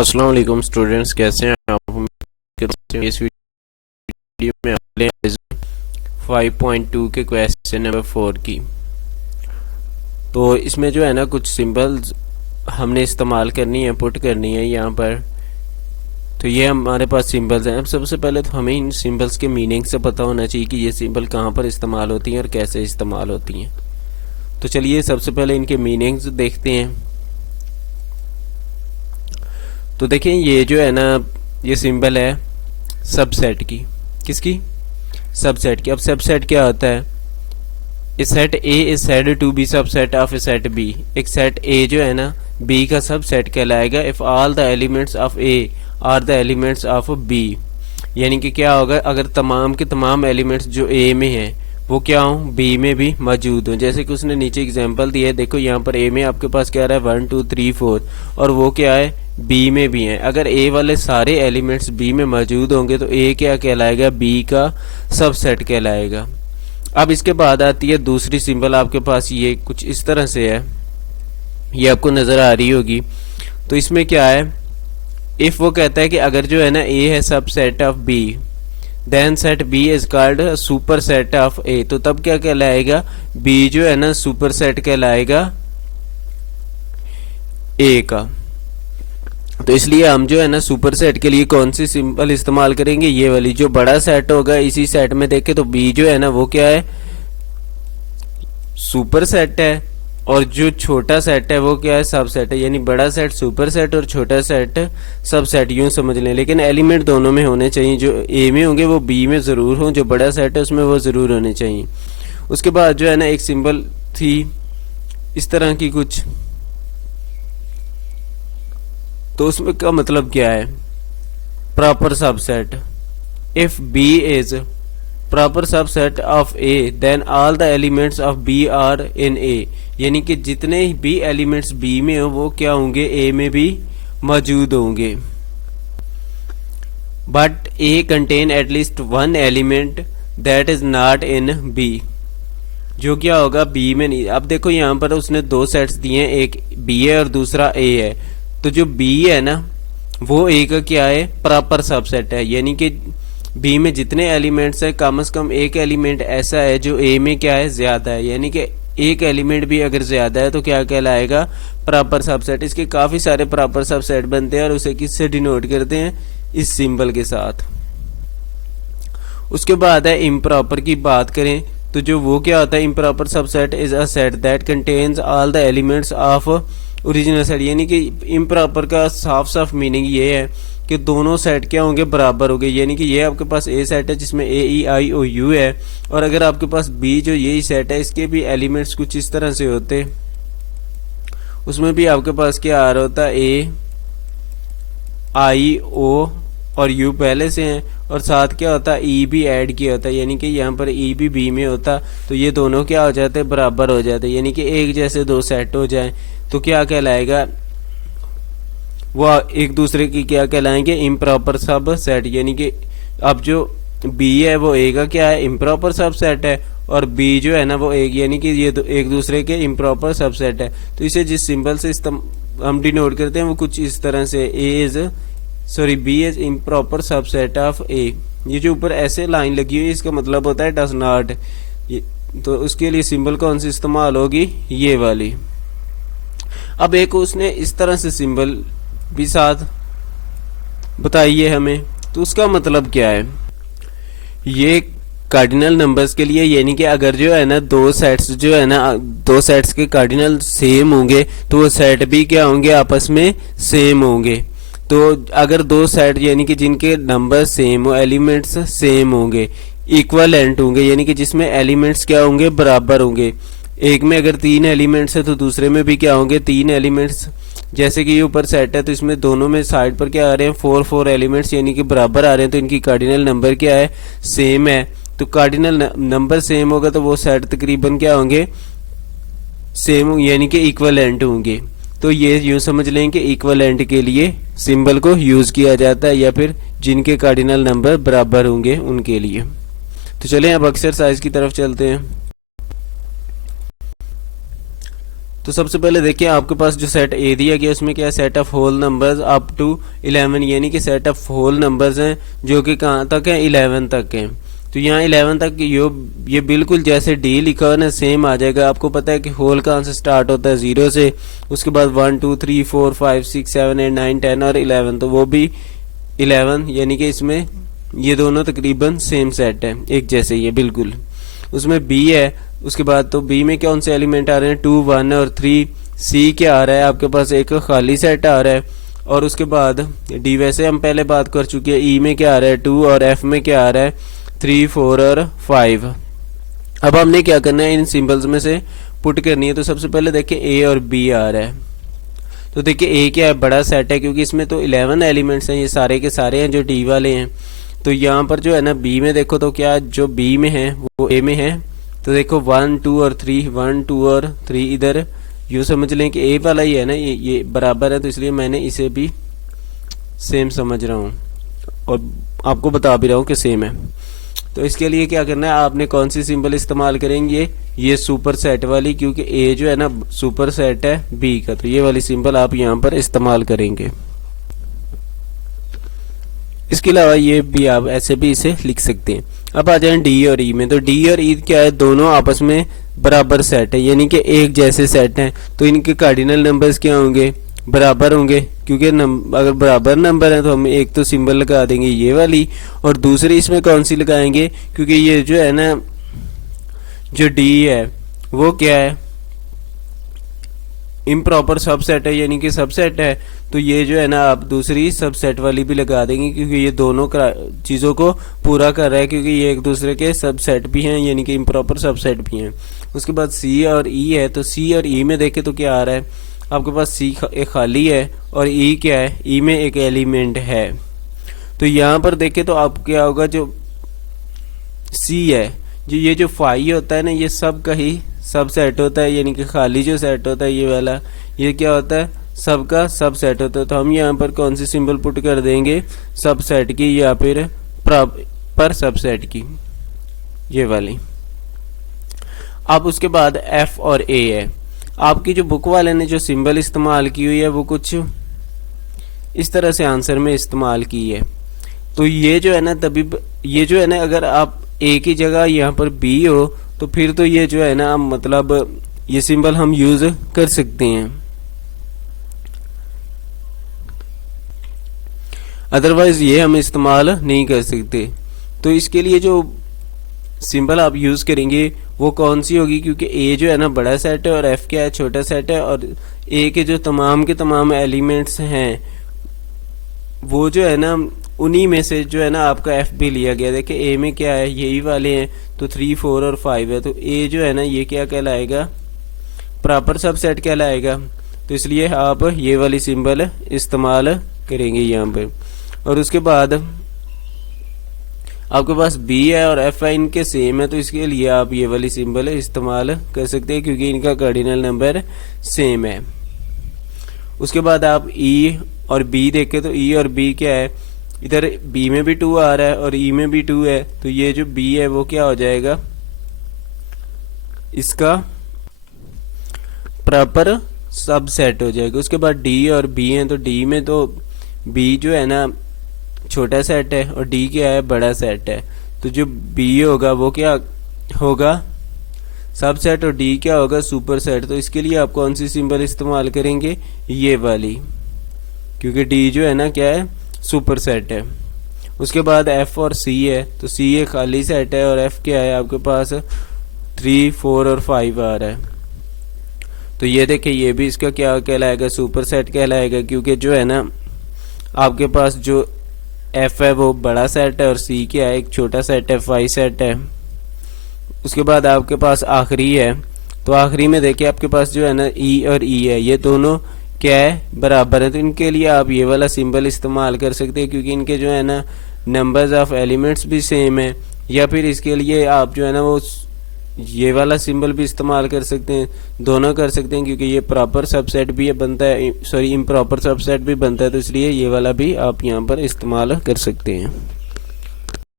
अस्सलाम वालेकुम स्टूडेंट्स, कैसे हैं आप? इस वीडियो में आप 5.2 के क्वेश्चन नंबर 4 की। तो इसमें जो है ना कुछ सिंबल्स हमने इस्तेमाल करनी है, पुट करनी है यहाँ पर। तो ये हमारे पास सिंबल्स हैं। अब सबसे पहले तो हमें इन सिंबल्स के मीनिंग से पता होना चाहिए कि ये सिंबल कहाँ पर इस्तेमाल होती हैं और कैसे इस्तेमाल होती हैं। तो चलिए सबसे पहले इनके मीनिंग्स देखते हैं। तो देखिए ये जो है ना, ये सिंबल है सबसेट की। किसकी? सबसेट की। अब सबसेट क्या होता है? A set A is said to be subset of a set B. एक सेट ए जो है ना बी का सबसेट कहलाएगा if all the elements of A are the elements of B. यानी कि क्या होगा, अगर तमाम के तमाम एलिमेंट्स जो ए में हैं वो क्या हो, बी में भी मौजूद हो। जैसे कि उसने नीचे एग्जांपल दिया है, देखो यहाँ पर ए में आपके पास क्या रहा है 1 2 3 4 और वो क्या है बी में भी है। अगर ए वाले सारे एलिमेंट्स बी में मौजूद होंगे तो ए क्या कहलाएगा, बी का सबसेट कहलाएगा। अब इसके बाद आती है दूसरी सिंबल, आपके पास ये कुछ इस तरह से है, ये आपको नजर आ रही होगी। तो इसमें क्या है, इफ वो कहता है कि अगर जो है ना ए है subset of B then set B is called super set of A. तो तब क्या कहलाएगा, बी जो है ना सुपर सेट कहलाएगा ए का। तो इसलिए हम जो है ना सुपर सेट के लिए कौन सी सिंबल इस्तेमाल करेंगे, ये वाली। जो बड़ा सेट होगा इसी सेट में देखे तो बी जो है ना वो क्या है, सुपर सेट है, और जो छोटा सेट है वो क्या है, सब सेट है। यानी बड़ा सेट सुपर सेट और छोटा सेट सब सेट, यूं समझ लें। लेकिन एलिमेंट दोनों में होने चाहिए, जो ए में होंगे वो बी में जरूर हो, जो बड़ा सेट है उसमें वो जरूर होने चाहिए। उसके बाद जो है ना एक सिंबल थी इस तरह की कुछ, तो उसमें का मतलब क्या है, proper subset. If B is proper subset of A then all the elements of B are in A. यानी कि जितने भी एलिमेंट्स बी में हो वो क्या होंगे, ए में भी मौजूद होंगे। But A contain at least one element that is not in B. जो क्या होगा, बी में नहीं। अब देखो यहाँ पर उसने दो सेट्स दिए हैं, एक बी है और दूसरा ए है। तो जो बी है ना वो ए का क्या है, प्रॉपर सबसेट है। यानी कि बी में जितने एलिमेंट्स है कम से कम एक एलिमेंट ऐसा है जो ए में क्या है, ज्यादा है। यानी कि एक एलिमेंट भी अगर ज्यादा है तो क्या कहलाएगा, प्रॉपर सबसेट। इसके काफी सारे प्रॉपर सबसेट बनते हैं और उसे किससे डिनोट करते हैं, इस सिंबल के साथ। उसके बाद है इम्प्रॉपर की बात करें तो जो वो क्या होता है, improper subset is a set that contains all the elements of original set. यानी कि इम्प्रॉपर का साफ साफ मीनिंग ये है कि दोनों सेट क्या होंगे, बराबर होंगे। यानी कि ये आपके पास ए सेट है जिसमें ए ई आई ओ यू है, और अगर आपके पास बी जो यही सेट है इसके भी एलिमेंट्स कुछ इस तरह से होते, उसमें भी आपके पास क्या आ रहा होता है, ए आई ओ और यू पहले से हैं, और साथ क्या होता है, ई भी ऐड किया होता है। यानी कि यहाँ पर ई भी बी में होता तो ये दोनों क्या हो जाते, बराबर हो जाते। यानी कि एक जैसे दो सेट हो जाए तो क्या कहलाएगा, वो एक दूसरे की क्या कहलाएंगे, इम्प्रॉपर सब सेट। यानी कि अब जो बी है वो ए का क्या है, इम्प्रॉपर सब सेट है, और बी जो है ना वो एक, यानी कि ये एक दूसरे के इम्प्रॉपर सब सेट है। तो इसे जिस सिंबल से हम डिनोट करते हैं वो कुछ इस तरह से, B is improper subset of A. ये जो ऊपर ऐसे लाइन लगी हुई है इसका मतलब होता है डज नॉट। तो उसके लिए सिंबल कौन सी इस्तेमाल होगी, ये वाली। अब एक उसने इस तरह से सिंबल भी साथ बताइए हमें, तो उसका मतलब क्या है, ये कार्डिनल नंबर्स के लिए। यानी कि अगर जो है ना दो सेट्स जो है ना, दो सेट्स के कार्डिनल सेम होंगे तो वो सेट भी क्या होंगे, आपस में सेम होंगे। तो अगर दो सेट यानी कि जिनके नंबर सेम हो, एलिमेंट्स सेम होंगे, इक्वलेंट होंगे, यानी कि जिसमें एलिमेंट्स क्या होंगे, बराबर होंगे। एक में अगर 3 एलिमेंट्स है तो दूसरे में भी क्या होंगे, 3 एलिमेंट्स। जैसे कि ये ऊपर सेट है तो इसमें दोनों में साइड पर क्या आ रहे हैं, 4 एलिमेंट्स, यानी कि बराबर आ रहे हैं। तो इनकी कार्डिनल नंबर क्या है, सेम है। तो कार्डिनल नंबर सेम होगा तो वो सेट तकरीबन क्या होंगे, सेम, यानी कि इक्वलेंट होंगे। तो ये यूं समझ लें कि इक्वलेंट के लिए सिंबल को यूज किया जाता है, या फिर जिनके कार्डिनल नंबर बराबर होंगे उनके लिए। तो चलें अब एक्सरसाइज की तरफ चलते हैं। तो सबसे पहले देखिए आपके पास जो सेट ए दिया गया उसमें क्या है, set of whole numbers up to 11, यानी कि सेट ऑफ होल नंबर्स हैं जो कि कहाँ तक है, 11 तक हैं। तो यहाँ 11 तक ये बिल्कुल जैसे डी लिखा हुआ ना सेम आ जाएगा। आपको पता है कि होल कहाँ से स्टार्ट होता है, 0 से, उसके बाद 1 2 3 4 5 6 7 8 9 10 और 11, तो वो भी 11, यानी कि इसमें ये दोनों तकरीबन सेम सेट है, एक जैसे ही है बिल्कुल। उसमें बी है, उसके बाद तो बी में कौन से एलिमेंट आ रहे हैं, 2 1 और 3। सी क्या आ रहा है आपके पास, एक खाली सेट आ रहा है। और उसके बाद डी वैसे हम पहले बात कर चुके हैं। ई में क्या आ रहा है, 2, और एफ में क्या आ रहा है, 3 4 और 5। अब हमने क्या करना है, इन सिंबल्स में से पुट करनी है। तो सबसे पहले देखिए ए और बी आ रहा है, तो देखिए ए क्या है, बड़ा सेट है क्योंकि इसमें तो 11 एलिमेंट्स हैं, ये सारे के सारे हैं जो डी वाले हैं। तो यहाँ पर जो है ना बी में देखो तो क्या जो बी में है वो ए में है। तो देखो 1 2 और 3, 1 2 और 3, इधर यूँ समझ लें कि ए वाला ही है ना, ये बराबर है, तो इसलिए मैंने इसे भी सेम समझ रहा हूँ और आपको बता भी रहा हूँ कि सेम है। तो इसके लिए क्या करना है, आपने कौन सी सिंबल इस्तेमाल करेंगे, ये सुपर सेट वाली, क्योंकि ए जो है ना सुपर सेट है बी का, तो ये वाली सिंबल आप यहाँ पर इस्तेमाल करेंगे। इसके अलावा ये भी आप ऐसे भी इसे लिख सकते हैं। अब आ जाए डी और ई में। तो डी और ई क्या है, दोनों आपस में बराबर सेट है, यानी कि एक जैसे सेट हैं। तो इनके कार्डिनल नंबर्स क्या होंगे, बराबर होंगे, क्योंकि अगर बराबर नंबर है तो हम एक तो सिंबल लगा देंगे ये वाली, और दूसरी इसमें कौन सी लगाएंगे, क्योंकि ये जो है ना जो डी है वो क्या है, इम्प्रॉपर सबसेट है, यानी कि सबसेट है। तो ये जो है ना आप दूसरी सबसेट वाली भी लगा देंगे, क्योंकि ये दोनों चीज़ों को पूरा कर रहा है, क्योंकि ये एक दूसरे के सबसेट भी हैं, यानी कि इम्प्रॉपर सबसेट भी हैं। उसके बाद सी और ई है। तो सी और ई में देखें तो क्या आ रहा है, आपके पास सी एक खाली है और ई क्या है, ई में एक एलिमेंट है। तो यहाँ पर देखें तो आप क्या होगा, जो सी है, जो ये जो फाई होता है ना, ये सब का ही सब सेट होता है, यानी कि खाली जो सेट होता है ये वाला, ये क्या होता है, सबका सब सेट होता है। तो हम यहाँ पर कौन सी सिंबल पुट कर देंगे, सब सेट की या फिर प्रॉपर सब सेट की, ये वाली। अब उसके बाद एफ और ए है। आपकी जो बुक वाले ने जो सिंबल इस्तेमाल की हुई है वो कुछ इस तरह से आंसर में इस्तेमाल की है। तो ये जो है ना तभी ये जो है ना, अगर आप ए की जगह यहाँ पर बी हो तो फिर तो ये जो है ना मतलब ये सिंबल हम यूज कर सकते हैं, अदरवाइज ये हम इस्तेमाल नहीं कर सकते। तो इसके लिए जो सिंबल आप यूज करेंगे वो कौन सी होगी, क्योंकि ए जो है ना बड़ा सेट है और एफ क्या है, छोटा सेट है, और ए के जो तमाम के तमाम एलिमेंट्स हैं वो जो है ना उन्हीं में से जो है ना आपका एफ भी लिया गया। देखिए ए में क्या है, यही वाले हैं, तो 3 4 और 5 है। तो ए जो है ना ये क्या कहलाएगा, प्रॉपर सबसेट कहलाएगा। तो इसलिए आप ये वाली सिंबल इस्तेमाल करेंगे यहाँ पर। और उसके बाद आपके पास बी है और एफ है, इनके सेम है, तो इसके लिए आप ये वाली सिंबल इस्तेमाल कर सकते हैं, क्योंकि इनका कार्डिनल नंबर सेम है। उसके बाद आप ई और बी देखें तो ई और बी क्या है, इधर बी में भी 2 आ रहा है और ई में भी 2 है, तो ये जो बी है वो क्या हो जाएगा, इसका प्रॉपर सबसेट हो जाएगा। उसके बाद डी और बी हैं, तो डी में तो बी जो है ना छोटा सेट है और डी क्या है, बड़ा सेट है। तो जो बी होगा वो क्या होगा, सबसेट, और डी क्या होगा, सुपर सेट। तो इसके लिए आप कौन सी सिंबल इस्तेमाल करेंगे, ये वाली, क्योंकि डी जो है ना क्या है, सुपर सेट है। उसके बाद एफ और सी है। तो सी एक खाली सेट है और एफ क्या है, आपके पास 3 4 और 5 आ रहा है। तो ये देखिए ये भी इसका क्या कहलाएगा, सुपर सेट कहलाएगा, क्योंकि जो है ना आपके पास जो एफ है वो बड़ा सेट है और सी क्या है, एक छोटा सेट है, 5 सेट है। उसके बाद आपके पास आखिरी है। तो आखिरी में देखिए आपके पास जो है ना ई और ई है, ये दोनों क्या है, बराबर है। तो इनके लिए आप ये वाला सिंबल इस्तेमाल कर सकते हैं, क्योंकि इनके जो है ना नंबर्स ऑफ एलिमेंट्स भी सेम है। या फिर इसके लिए आप जो है ना वो ये वाला सिंबल भी इस्तेमाल कर सकते हैं, दोनों कर सकते हैं, क्योंकि ये प्रॉपर सबसेट भी बनता है, सॉरी इम्प्रॉपर सबसेट भी बनता है, तो इसलिए ये वाला भी आप यहाँ पर इस्तेमाल कर सकते हैं।